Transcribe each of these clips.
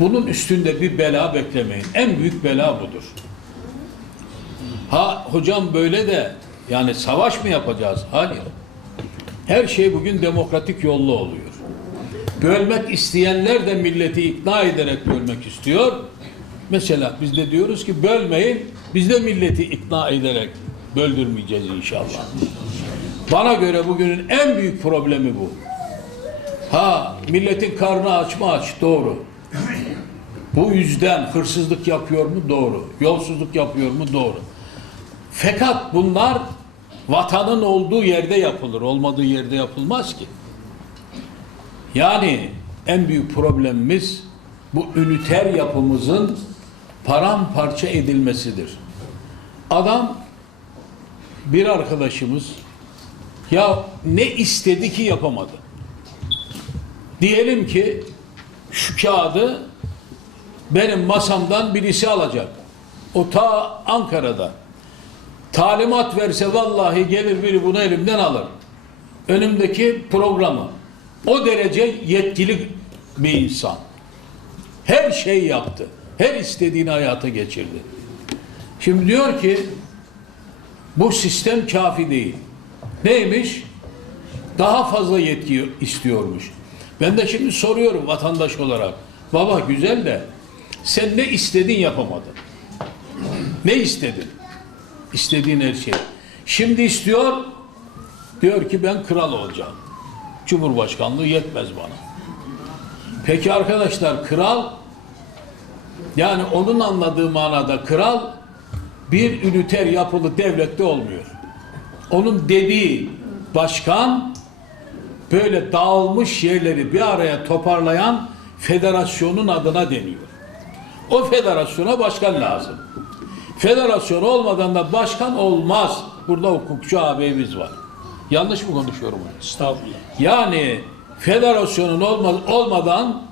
Bunun üstünde bir bela beklemeyin. En büyük bela budur. Ha hocam böyle de yani savaş mı yapacağız? Hayır. Her şey bugün demokratik yolla oluyor. Bölmek isteyenler de milleti ikna ederek bölmek istiyor. Mesela biz de diyoruz ki bölmeyin, biz de milleti ikna ederek böldürmeyeceğiz inşallah. Bana göre bugünün en büyük problemi bu. Ha milletin karnı aç mı aç doğru. Bu yüzden hırsızlık yapıyor mu doğru. Yolsuzluk yapıyor mu doğru. Fakat bunlar vatanın olduğu yerde yapılır. Olmadığı yerde yapılmaz ki. Yani en büyük problemimiz bu üniter yapımızın paramparça edilmesidir. Adam bir arkadaşımız ya ne istedi ki yapamadı. Diyelim ki şu kağıdı benim masamdan birisi alacak. O ta Ankara'da. Talimat verse vallahi gelir biri bunu elimden alır. Önümdeki programı. O derece yetkili bir insan. Her şey yaptı. Her istediğini hayata geçirdi. Şimdi diyor ki bu sistem kafi değil. Neymiş? Daha fazla yetki istiyormuş. Ben de şimdi soruyorum vatandaş olarak. Baba güzel de sen ne istedin yapamadın. Ne istedin? İstediğin her şey. Şimdi istiyor, diyor ki ben kral olacağım. Cumhurbaşkanlığı yetmez bana. Peki arkadaşlar kral, yani onun anladığı manada kral bir üniter yapılı devlette olmuyor. Onun dediği başkan böyle dağılmış yerleri bir araya toparlayan federasyonun adına deniyor. O federasyona başkan lazım. Federasyon olmadan da başkan olmaz. Burada hukukçu ağabeyimiz var. Yanlış mı konuşuyorum? Estağfurullah. Yani federasyonun olma, olmadan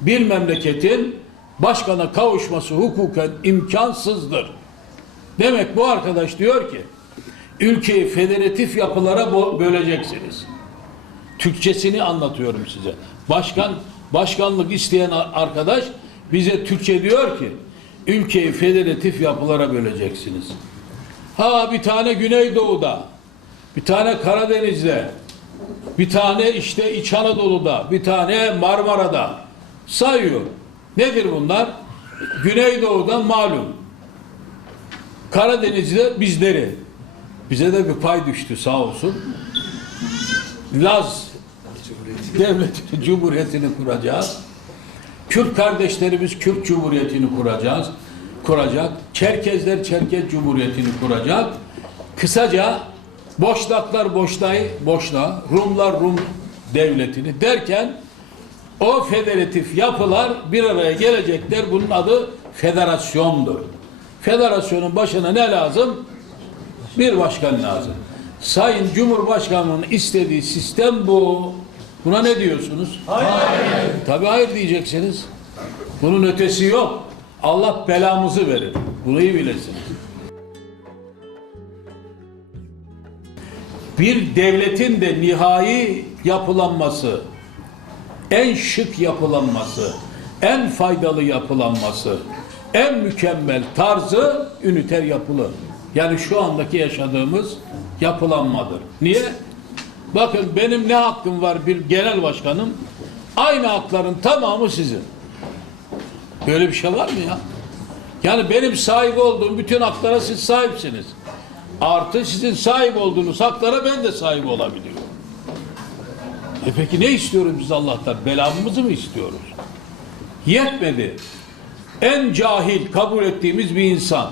bir memleketin başkana kavuşması hukuken imkansızdır. Demek bu arkadaş diyor ki ülkeyi federatif yapılara böleceksiniz. Türkçesini anlatıyorum size. Başkan başkanlık isteyen arkadaş bize Türkçe diyor ki ülkeyi federatif yapılara böleceksiniz. Ha bir tane Güneydoğu'da, bir tane Karadeniz'de, bir tane işte İç Anadolu'da, bir tane Marmara'da sayıyor. Nedir bunlar? Güneydoğu'da malum. Karadeniz'de bizleri. Bize de bir pay düştü sağ olsun. Laz devletini, cumhuriyetini kuracağız. Kürt kardeşlerimiz Kürt Cumhuriyeti'ni kuracağız. Kuracak. Çerkezler Çerkez Cumhuriyeti'ni kuracak. Kısaca Boşnaklar Boşnayı, Boşna, Rumlar Rum devletini derken o federatif yapılar bir araya gelecekler. Bunun adı federasyondur. Federasyonun başına ne lazım? Bir başkan lazım. Sayın Cumhurbaşkanı'nın istediği sistem bu. Buna ne diyorsunuz? Hayır. Tabii hayır diyeceksiniz. Bunun ötesi yok. Allah belamızı verir. Bunu iyi bilesiniz. Bir devletin de nihai yapılanması, en şık yapılanması, en faydalı yapılanması, en mükemmel tarzı üniter yapılı. Yani şu andaki yaşadığımız yapılanmadır. Niye? Bakın benim ne hakkım var bir genel başkanım? Aynı hakların tamamı sizin. Böyle bir şey var mı ya? Yani benim sahip olduğum bütün haklara siz sahipsiniz. Artı sizin sahip olduğunuz haklara ben de sahip olabiliyorum. E peki ne istiyoruz biz Allah'tan? Belamımızı mı istiyoruz? Yetmedi. En cahil kabul ettiğimiz bir insan.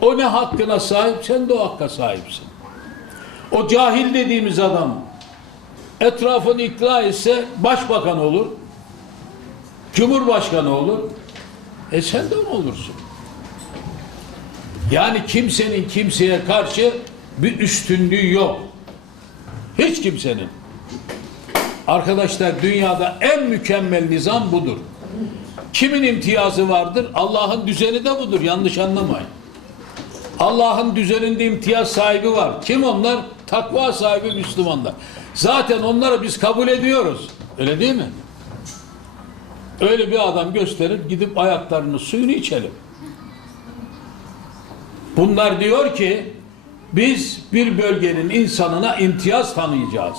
O ne hakkına sahip? Sen de o hakka sahipsin. O cahil dediğimiz adam etrafını ikna etse başbakan olur. Cumhurbaşkanı olur. E sen de ne olursun? Yani kimsenin kimseye karşı bir üstünlüğü yok. Hiç kimsenin. Arkadaşlar dünyada en mükemmel nizam budur. Kimin imtiyazı vardır? Allah'ın düzeni de budur. Yanlış anlamayın. Allah'ın düzeninde imtiyaz sahibi var. Kim onlar? Takva sahibi Müslümanlar. Zaten onları biz kabul ediyoruz. Öyle değil mi? Öyle bir adam gösterip gidip ayaklarını suyunu içelim. Bunlar diyor ki biz bir bölgenin insanına imtiyaz tanıyacağız.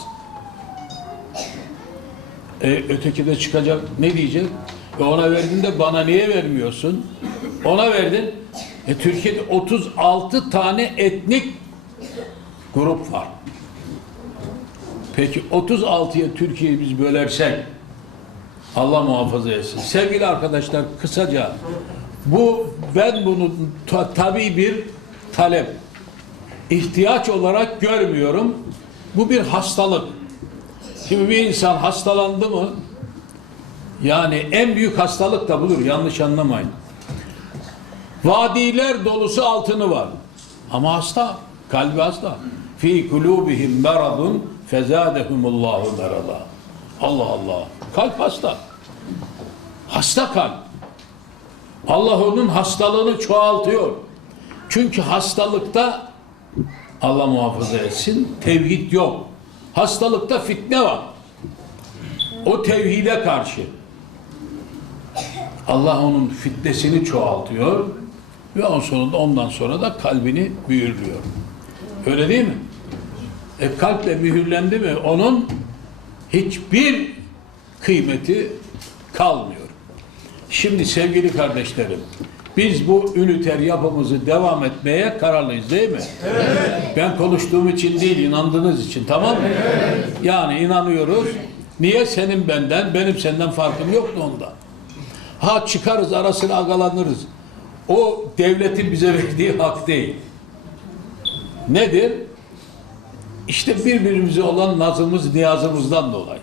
E, öteki de çıkacak ne diyecek? E ona verdin de bana niye vermiyorsun? Ona verdin. E Türkiye'de 36 tane etnik grup var. Peki 36'ya Türkiye'yi biz bölersek Allah muhafaza etsin. Sevgili arkadaşlar kısaca bu ben bunu ta, tabii bir talep ihtiyaç olarak görmüyorum. Bu bir hastalık. Şimdi bir insan hastalandı mı yani en büyük hastalık da budur yanlış anlamayın. Vadiler dolusu altını var. Ama hasta, kalbi hasta. Fi kulubihim meradun fezadehumullahu merada. Allah Allah. Kalp hasta. Hasta kalp. Allah onun hastalığını çoğaltıyor. Çünkü hastalıkta Allah muhafaza etsin tevhid yok. Hastalıkta fitne var. O tevhide karşı. Allah onun fitnesini çoğaltıyor ve ondan sonra, ondan sonra da kalbini mühürlüyor. Öyle değil mi? E kalple mühürlendi mi onun hiçbir kıymeti kalmıyor. Şimdi sevgili kardeşlerim, biz bu üniter yapımızı devam etmeye kararlıyız değil mi? Ben konuştuğum için değil, inandığınız için tamam mı? Yani inanıyoruz. Niye senin benden, benim senden farkım yoktu onda. Ha çıkarız arasına agalanırız. O devletin bize verdiği hak değil. Nedir? İşte birbirimize olan nazımız, niyazımızdan dolayı.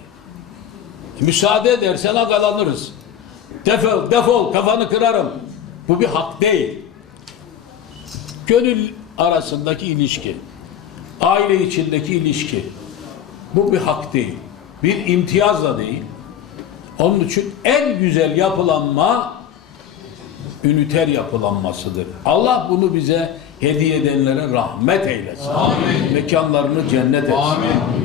Müsaade edersen agalanırız. Defol, defol, kafanı kırarım. Bu bir hak değil. Gönül arasındaki ilişki, aile içindeki ilişki, bu bir hak değil. Bir imtiyaz da değil. Onun için en güzel yapılanma üniter yapılanmasıdır. Allah bunu bize hediye edenlere rahmet eylesin. Amin. Mekanlarını cennet etsin. Amin.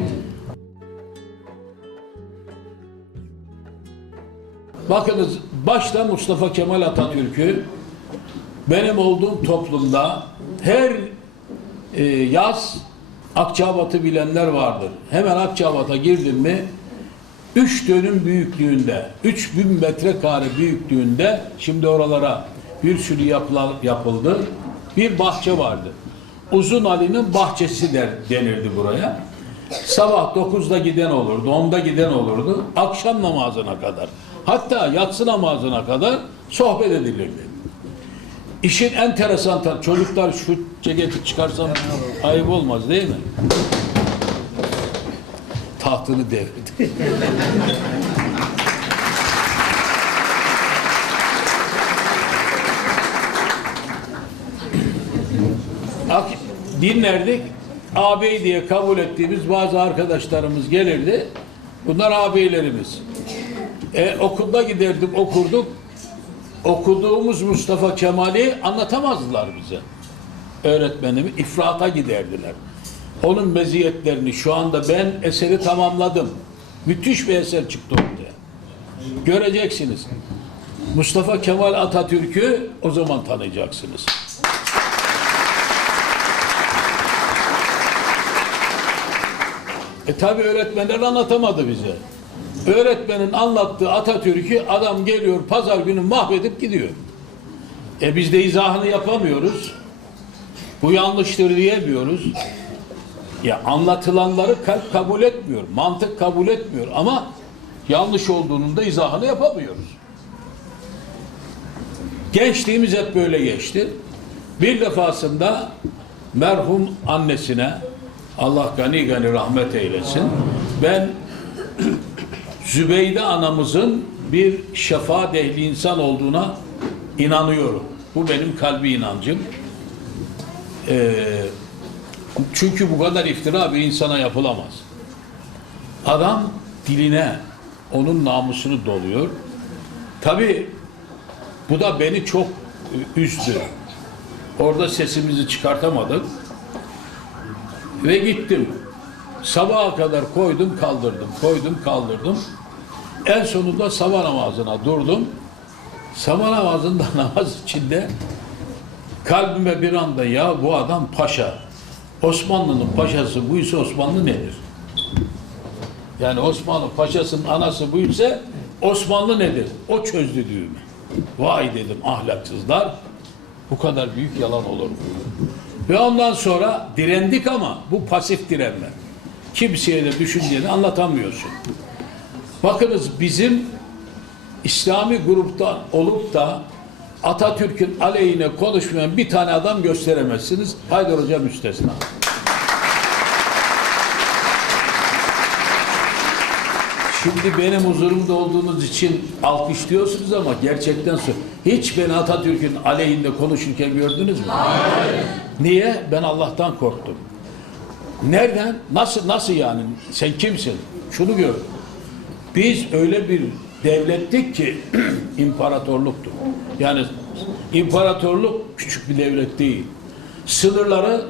Bakınız başta Mustafa Kemal Atatürk'ü benim olduğum toplumda her e, yaz Akçabat'ı bilenler vardır. Hemen Akçabat'a girdim mi üç dönüm büyüklüğünde, 3000 metrekare büyüklüğünde şimdi oralara bir sürü yapılar yapıldı. Bir bahçe vardı. Uzun Ali'nin bahçesi der, denirdi buraya. Sabah 9'da giden olurdu, 10'da giden olurdu. Akşam namazına kadar. Hatta yatsı namazına kadar sohbet edilirdi. İşin enteresan tarafı, çocuklar şu ceketi çıkarsam ayıp olmaz değil mi? Tahtını devirdi. Dinlerdik. Ağabey diye kabul ettiğimiz bazı arkadaşlarımız gelirdi. Bunlar ağabeylerimiz. E, okulda giderdik, okurduk. Okuduğumuz Mustafa Kemal'i anlatamazdılar bize. Öğretmenimi ifrata giderdiler. Onun meziyetlerini şu anda ben eseri tamamladım. Müthiş bir eser çıktı ortaya. Göreceksiniz. Mustafa Kemal Atatürk'ü o zaman tanıyacaksınız. E tabi öğretmenler anlatamadı bize. Öğretmenin anlattığı Atatürk'ü adam geliyor pazar günü mahvedip gidiyor. E biz de izahını yapamıyoruz. Bu yanlıştır diyemiyoruz. Ya anlatılanları kalp kabul etmiyor, mantık kabul etmiyor ama yanlış olduğunun da izahını yapamıyoruz. Gençliğimiz hep böyle geçti. Bir defasında merhum annesine Allah gani gani rahmet eylesin. Ben Zübeyde anamızın bir şefaat ehli insan olduğuna inanıyorum. Bu benim kalbi inancım. Ee, çünkü bu kadar iftira bir insana yapılamaz. Adam diline onun namusunu doluyor. Tabi bu da beni çok üzdü. Orada sesimizi çıkartamadık. Ve gittim. Sabaha kadar koydum kaldırdım, koydum kaldırdım. En sonunda sabah namazına durdum. Sabah namazında namaz içinde kalbime bir anda ya bu adam paşa. Osmanlı'nın paşası buysa Osmanlı nedir? Yani Osmanlı paşasının anası buysa Osmanlı nedir? O çözdü düğümü. Vay dedim ahlaksızlar. Bu kadar büyük yalan olur mu? Ve ondan sonra direndik ama bu pasif direnme. Kimseye de düşünceni anlatamıyorsun. Bakınız bizim İslami grupta olup da Atatürk'ün aleyhine konuşmayan bir tane adam gösteremezsiniz. Haydar Hoca müstesna. Şimdi benim huzurumda olduğunuz için alkışlıyorsunuz ama gerçekten sor. Hiç beni Atatürk'ün aleyhinde konuşurken gördünüz mü? Hayır. Niye? Ben Allah'tan korktum. Nereden? Nasıl nasıl yani? Sen kimsin? Şunu gör. Biz öyle bir devlettik ki imparatorluktu. Yani imparatorluk küçük bir devlet değil. Sınırları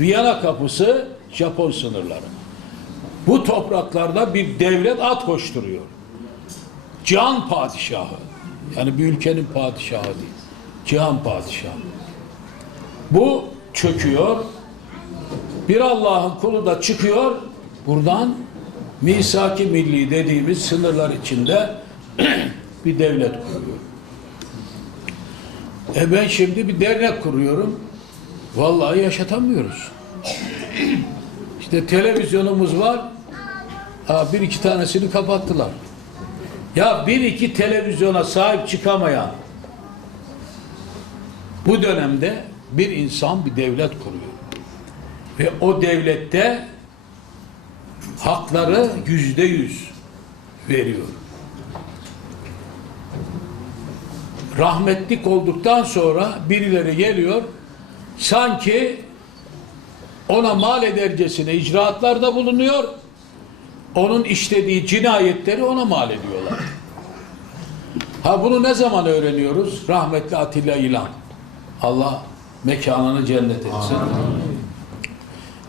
Viyana kapısı Japon sınırları. Bu topraklarda bir devlet at koşturuyor. Cihan padişahı. Yani bir ülkenin padişahı değil. Cihan padişahı. Bu çöküyor. Bir Allah'ın kulu da çıkıyor. Buradan misaki milli dediğimiz sınırlar içinde bir devlet kuruyor. E ben şimdi bir dernek kuruyorum. Vallahi yaşatamıyoruz. İşte televizyonumuz var. Ha, bir iki tanesini kapattılar. Ya bir iki televizyona sahip çıkamayan bu dönemde bir insan bir devlet kuruyor. Ve o devlette hakları yüzde yüz veriyor. Rahmetlik olduktan sonra birileri geliyor sanki ona mal edercesine icraatlarda bulunuyor. Onun işlediği cinayetleri ona mal ediyorlar. Ha bunu ne zaman öğreniyoruz? Rahmetli Atilla İlhan. Allah mekanını cennet etsin.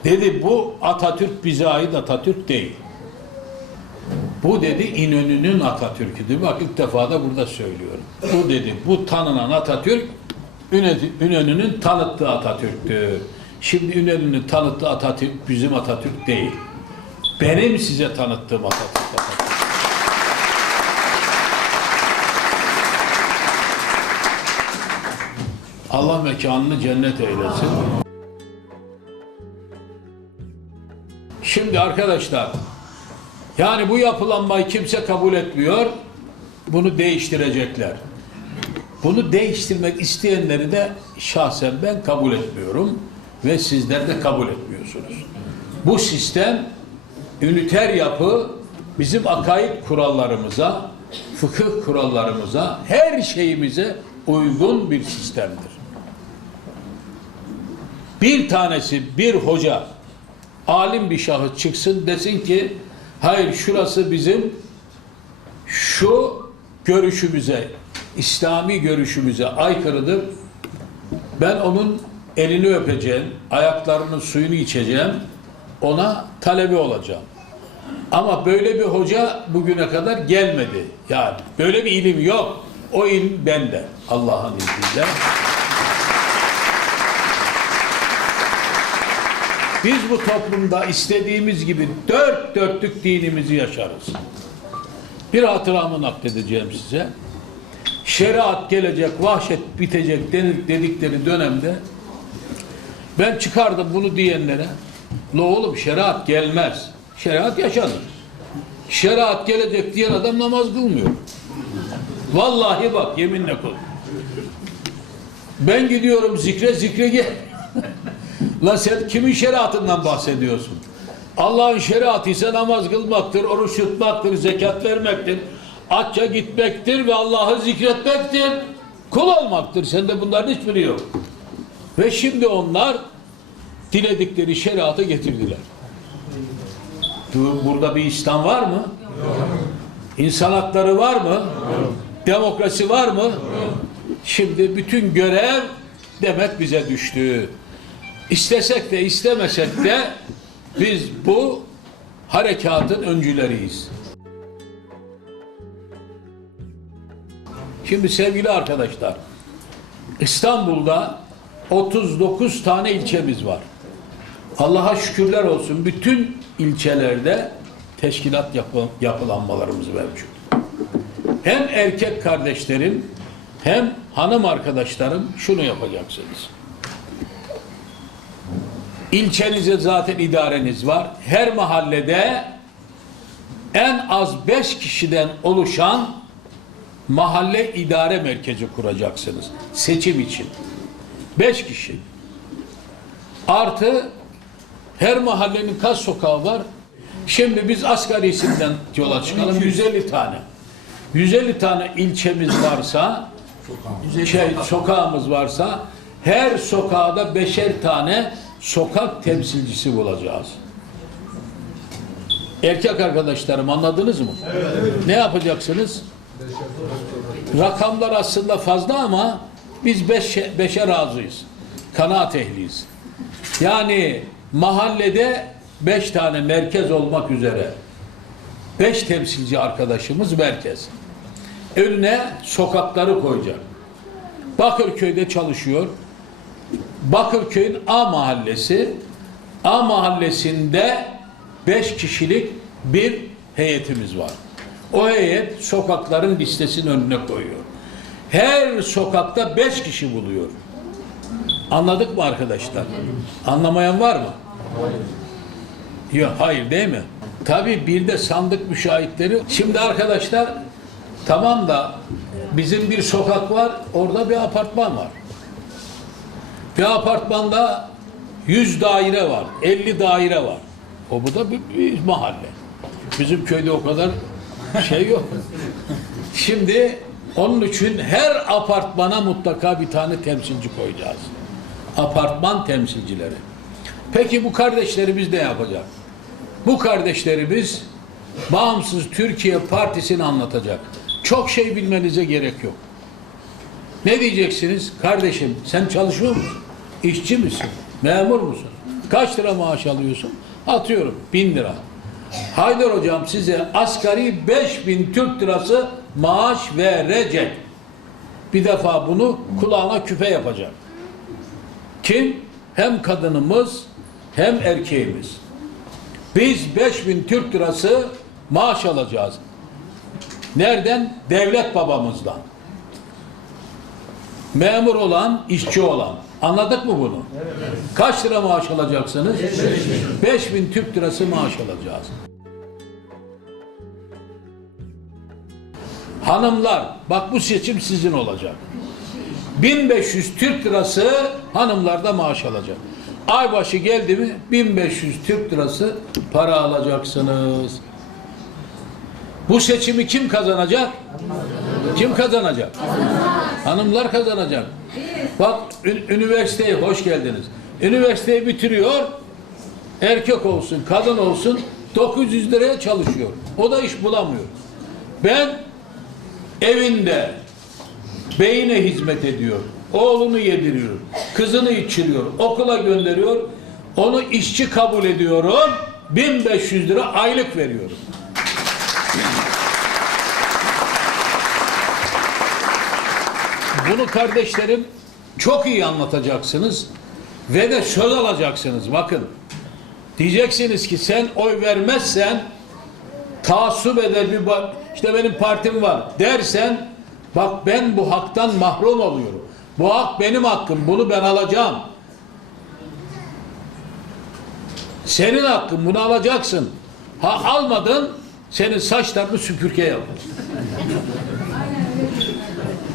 Dedi bu Atatürk bize ait Atatürk değil. Bu dedi İnönü'nün Atatürk'üdür. Bak ilk defa da burada söylüyorum. Bu dedi bu tanınan Atatürk İnönü- İnönü'nün tanıttığı Atatürk'tür. Şimdi İnönü'nün tanıttığı Atatürk bizim Atatürk değil. Benim size tanıttığım Atatürk Atatürk. Allah mekanını cennet eylesin. Şimdi arkadaşlar yani bu yapılanmayı kimse kabul etmiyor. Bunu değiştirecekler. Bunu değiştirmek isteyenleri de şahsen ben kabul etmiyorum ve sizler de kabul etmiyorsunuz. Bu sistem üniter yapı bizim akaid kurallarımıza, fıkıh kurallarımıza, her şeyimize uygun bir sistemdir. Bir tanesi bir hoca, alim bir şahıs çıksın desin ki hayır şurası bizim şu görüşümüze, İslami görüşümüze aykırıdır. Ben onun elini öpeceğim, ayaklarının suyunu içeceğim, ona talebi olacağım. Ama böyle bir hoca bugüne kadar gelmedi. Yani böyle bir ilim yok. O ilim bende Allah'ın izniyle. Biz bu toplumda istediğimiz gibi dört dörtlük dinimizi yaşarız. Bir hatıramı nakledeceğim size. Şeriat gelecek, vahşet bitecek denir, dedikleri dönemde ben çıkardım bunu diyenlere. La oğlum şeriat gelmez. Şeriat yaşanır. Şeriat gelecek diyen adam namaz kılmıyor. Vallahi bak yeminle kul. Ben gidiyorum zikre zikre gel. Lan sen kimin şeriatından bahsediyorsun? Allah'ın şeriatı ise namaz kılmaktır, oruç tutmaktır, zekat vermektir, acca gitmektir ve Allah'ı zikretmektir. Kul olmaktır. Sende bunların hiçbiri yok. Ve şimdi onlar diledikleri şeriatı getirdiler. Burada bir İslam var mı? İnsan hakları var mı? Demokrasi var mı? Şimdi bütün görev demek bize düştü. İstesek de istemesek de biz bu harekatın öncüleriyiz. Şimdi sevgili arkadaşlar, İstanbul'da 39 tane ilçemiz var. Allah'a şükürler olsun bütün ilçelerde teşkilat yapı, yapılanmalarımız mevcut. Hem erkek kardeşlerim hem hanım arkadaşlarım şunu yapacaksınız. İlçenize zaten idareniz var. Her mahallede en az beş kişiden oluşan mahalle idare merkezi kuracaksınız. Seçim için. Beş kişi. Artı her mahallenin kaç sokağı var? Şimdi biz asgarisinden yola çıkalım. 150 tane. 150 tane ilçemiz varsa, şey, sokağımız varsa her sokağda beşer tane sokak temsilcisi bulacağız. Erkek arkadaşlarım anladınız mı? Ne yapacaksınız? Rakamlar aslında fazla ama biz beşe, beşe razıyız. Kanaat ehliyiz. Yani mahallede beş tane merkez olmak üzere beş temsilci arkadaşımız merkez. Önüne sokakları koyacak. Bakırköy'de çalışıyor. Bakırköy'ün A mahallesi A mahallesinde beş kişilik bir heyetimiz var. O heyet sokakların listesinin önüne koyuyor. Her sokakta beş kişi buluyor. Anladık mı arkadaşlar? Anlamayan var mı? Yok, hayır değil mi? Tabii bir de sandık müşahitleri. Şimdi arkadaşlar tamam da bizim bir sokak var, orada bir apartman var. Bir apartmanda 100 daire var, 50 daire var. O bu da bir, bir mahalle. Bizim köyde o kadar şey yok. Şimdi onun için her apartmana mutlaka bir tane temsilci koyacağız. Apartman temsilcileri. Peki bu kardeşlerimiz ne yapacak? Bu kardeşlerimiz Bağımsız Türkiye Partisi'ni anlatacak. Çok şey bilmenize gerek yok. Ne diyeceksiniz? Kardeşim sen çalışıyor musun? İşçi misin? Memur musun? Kaç lira maaş alıyorsun? Atıyorum bin lira. Haydar hocam size asgari 5000 Türk lirası maaş verecek. Bir defa bunu kulağına küpe yapacak. Kim? Hem kadınımız hem erkeğimiz. Biz 5000 Türk lirası maaş alacağız. Nereden? Devlet babamızdan. Memur olan, işçi olan. Anladık mı bunu? Kaç lira maaş alacaksınız? 5000 Türk lirası maaş alacağız. Hanımlar, bak bu seçim sizin olacak. 1500 Türk lirası hanımlarda maaş alacak. Aybaşı geldi mi 1500 Türk lirası para alacaksınız. Bu seçimi kim kazanacak? Kim kazanacak? Hanımlar kazanacak. Bak üniversiteye hoş geldiniz. Üniversiteyi bitiriyor. Erkek olsun, kadın olsun 900 liraya çalışıyor. O da iş bulamıyor. Ben evinde beyine hizmet ediyor. Oğlunu yediriyor. Kızını içiriyor. Okula gönderiyor. Onu işçi kabul ediyorum. 1500 lira aylık veriyorum. Bunu kardeşlerim çok iyi anlatacaksınız ve de söz alacaksınız. Bakın diyeceksiniz ki sen oy vermezsen taassup eder bir işte benim partim var dersen bak ben bu haktan mahrum oluyorum. Bu hak benim hakkım. Bunu ben alacağım. Senin hakkın. Bunu alacaksın. Ha almadın senin saçlarını süpürge yapar.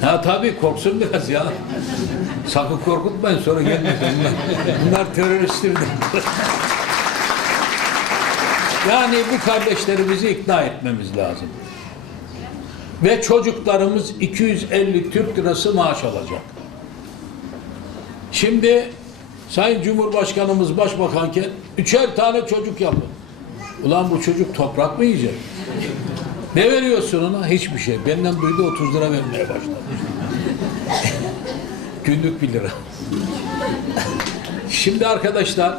Ha tabii korksun biraz ya. Sakın korkutmayın sonra gelmesin. Bunlar, teröristtir. yani bu kardeşlerimizi ikna etmemiz lazım. Ve çocuklarımız 250 Türk lirası maaş alacak. Şimdi Sayın Cumhurbaşkanımız başbakanken üçer tane çocuk yapın. Ulan bu çocuk toprak mı yiyecek? Ne veriyorsun ona? Hiçbir şey. Benden duydu 30 lira vermeye başladı. Günlük 1 lira. Şimdi arkadaşlar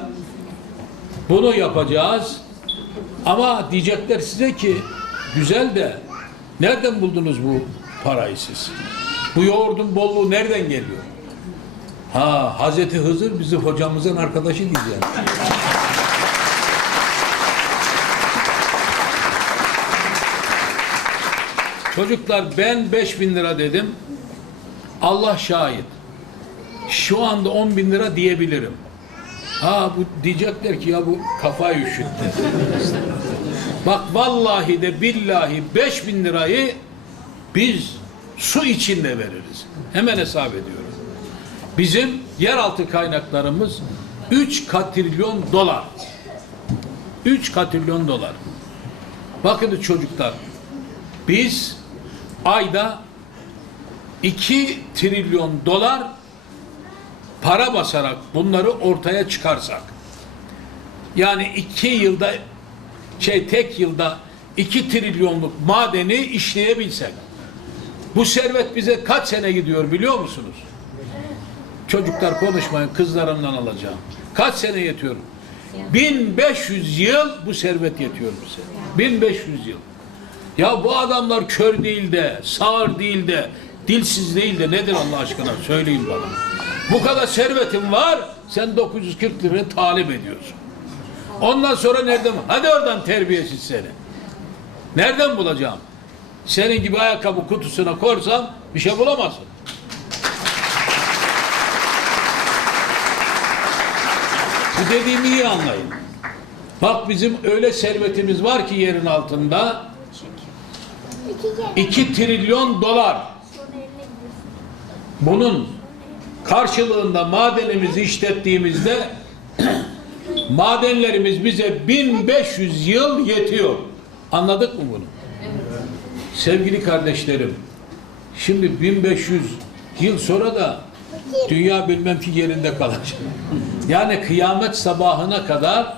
bunu yapacağız. Ama diyecekler size ki güzel de nereden buldunuz bu parayı siz? Bu yoğurdun bolluğu nereden geliyor? Ha Hazreti Hızır bizim hocamızın arkadaşı diyeceğim. Çocuklar ben 5000 lira dedim. Allah şahit. Şu anda 10 bin lira diyebilirim. Ha bu diyecekler ki ya bu kafayı üşüttü. Bak vallahi de billahi 5 bin lirayı biz su içinde veririz. Hemen hesap ediyorum. Bizim yeraltı kaynaklarımız 3 katrilyon dolar. 3 katrilyon dolar. Bakın çocuklar biz ayda 2 trilyon dolar para basarak bunları ortaya çıkarsak yani iki yılda şey tek yılda 2 trilyonluk madeni işleyebilsek bu servet bize kaç sene gidiyor biliyor musunuz? Çocuklar konuşmayın kızlarımdan alacağım. Kaç sene yetiyor? 1500 yıl bu servet yetiyor bize. 1500 yıl. Ya bu adamlar kör değil de, sağır değil de, dilsiz değil de nedir Allah aşkına söyleyin bana. Bu kadar servetin var, sen 940 liraya talip ediyorsun. Ondan sonra nereden? Hadi oradan terbiyesiz seni. Nereden bulacağım? Senin gibi ayakkabı kutusuna korsam bir şey bulamazsın. Bu dediğimi iyi anlayın. Bak bizim öyle servetimiz var ki yerin altında 2 trilyon dolar. Bunun karşılığında madenimizi işlettiğimizde madenlerimiz bize 1500 yıl yetiyor. Anladık mı bunu? Sevgili kardeşlerim, şimdi 1500 yıl sonra da dünya bilmem ki yerinde kalacak. Yani kıyamet sabahına kadar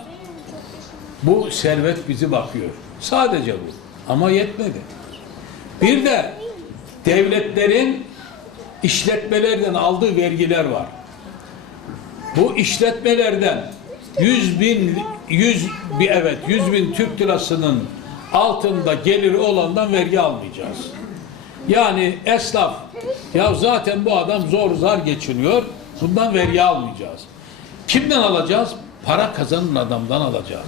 bu servet bizi bakıyor. Sadece bu. Ama yetmedi. Bir de devletlerin işletmelerden aldığı vergiler var. Bu işletmelerden 100 bin, 100 bir evet 100 bin Türk lirasının altında geliri olandan vergi almayacağız. Yani esnaf ya zaten bu adam zor zar geçiniyor. Bundan vergi almayacağız. Kimden alacağız? Para kazanan adamdan alacağız.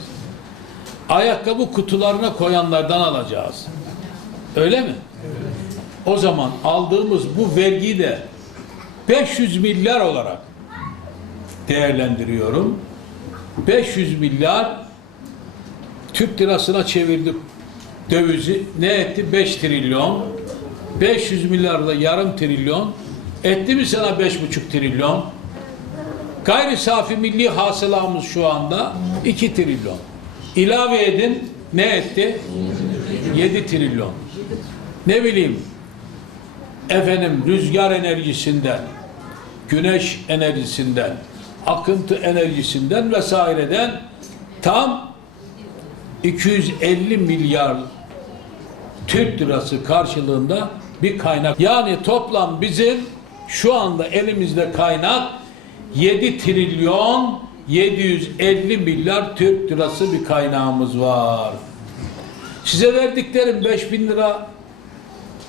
Ayakkabı kutularına koyanlardan alacağız. Öyle mi? O zaman aldığımız bu vergiyi de 500 milyar olarak değerlendiriyorum. 500 milyar Türk lirasına çevirdik dövizi. Ne etti? 5 trilyon. 500 milyarla yarım trilyon. Etti mi sana 5,5 trilyon? Gayri safi milli hasılamız şu anda 2 trilyon. İlave edin ne etti? 7 trilyon. Ne bileyim efendim rüzgar enerjisinden, güneş enerjisinden, akıntı enerjisinden vesaireden tam 250 milyar Türk lirası karşılığında bir kaynak. Yani toplam bizim şu anda elimizde kaynak 7 trilyon 750 milyar Türk lirası bir kaynağımız var. Size verdiklerim 5000 lira,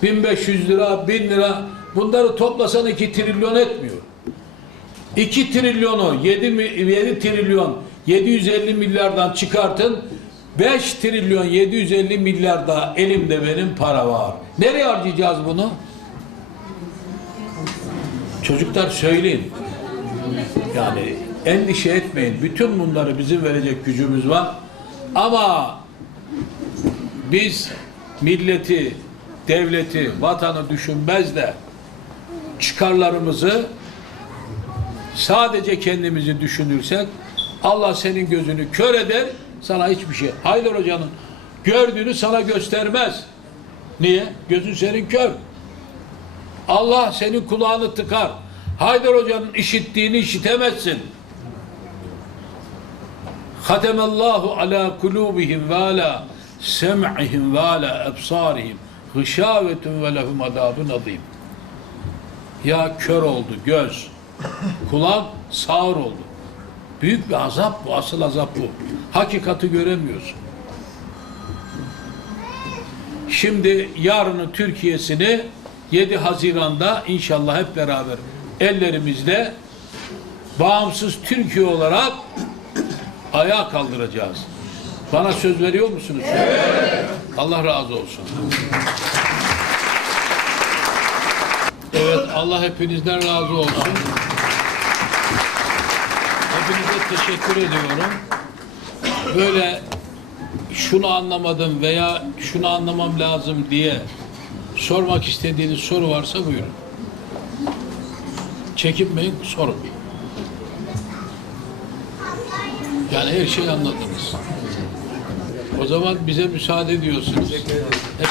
1500 lira, 1000 lira bunları toplasan 2 trilyon etmiyor. 2 trilyonu 7, mi- 7 trilyon 750 milyardan çıkartın 5 trilyon 750 milyar da elimde benim para var. Nereye harcayacağız bunu? Çocuklar söyleyin. Yani endişe etmeyin. Bütün bunları bizim verecek gücümüz var. Ama biz milleti, devleti, vatanı düşünmez de çıkarlarımızı sadece kendimizi düşünürsek Allah senin gözünü kör eder sana hiçbir şey. Haydar Hoca'nın gördüğünü sana göstermez. Niye? Gözün senin kör. Allah senin kulağını tıkar. Haydar Hoca'nın işittiğini işitemezsin. Hatemallahu ala kulubihim ve ala sem'ihim ve ala ebsarihim gışavetun ve lehum adabun adim. Ya kör oldu göz, kulak sağır oldu. Büyük bir azap bu, asıl azap bu. Hakikati göremiyorsun. Şimdi yarının Türkiye'sini 7 Haziran'da inşallah hep beraber ellerimizle bağımsız Türkiye olarak ayağa kaldıracağız. Bana söz veriyor musunuz? Allah razı olsun. Evet Allah hepinizden razı olsun. Hepinize teşekkür ediyorum. Böyle şunu anlamadım veya şunu anlamam lazım diye sormak istediğiniz soru varsa buyurun. Çekinmeyin, sorun. Yani her şeyi anladınız. O zaman bize müsaade ediyorsunuz. Hep